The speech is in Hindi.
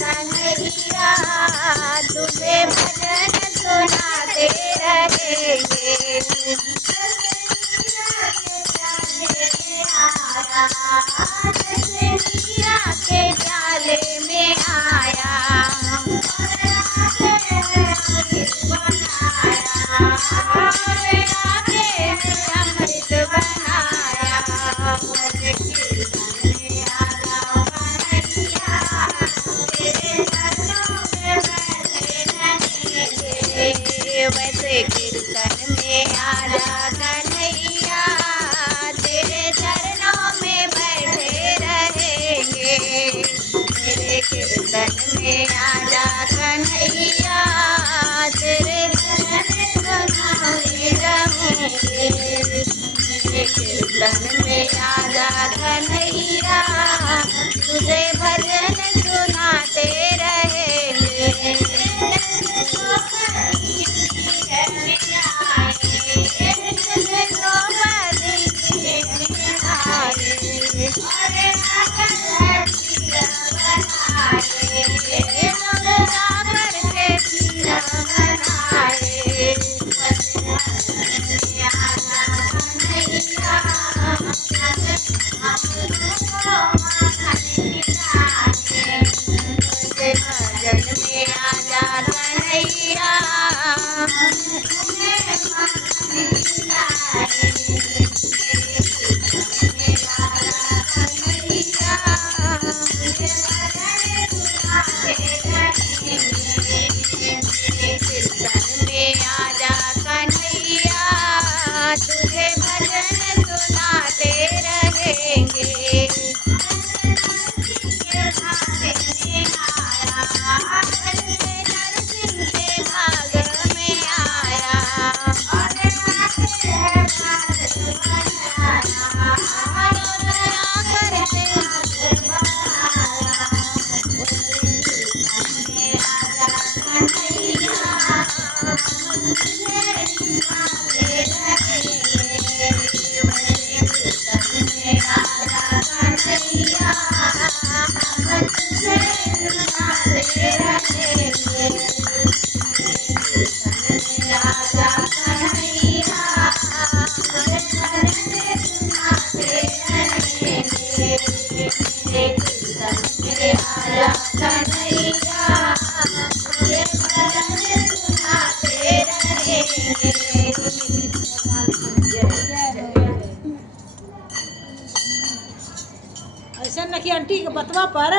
कन्हैया तुझे भजन सुनाते रहेंगे। कन्हैया के प्याले में आया अमृत बनाया। वैसे कीर्तन में आजा कन्हैया तेरे चरणों में बैठे रहेंगे। मेरे कीर्तन में आजा कन्हैया तेरे चरणों में रहेंगे। मेरे कीर्तन में आजा कन्हैया तुझे भजन सुनाते रहेंगे। भजन में आजा कन्हैया कीर्तन में आजा कन्हैया तुझे भजन सुनाते रहेंगे। नरसिंह के भाग में आया ऐसा न कि आंटी के बतवा पर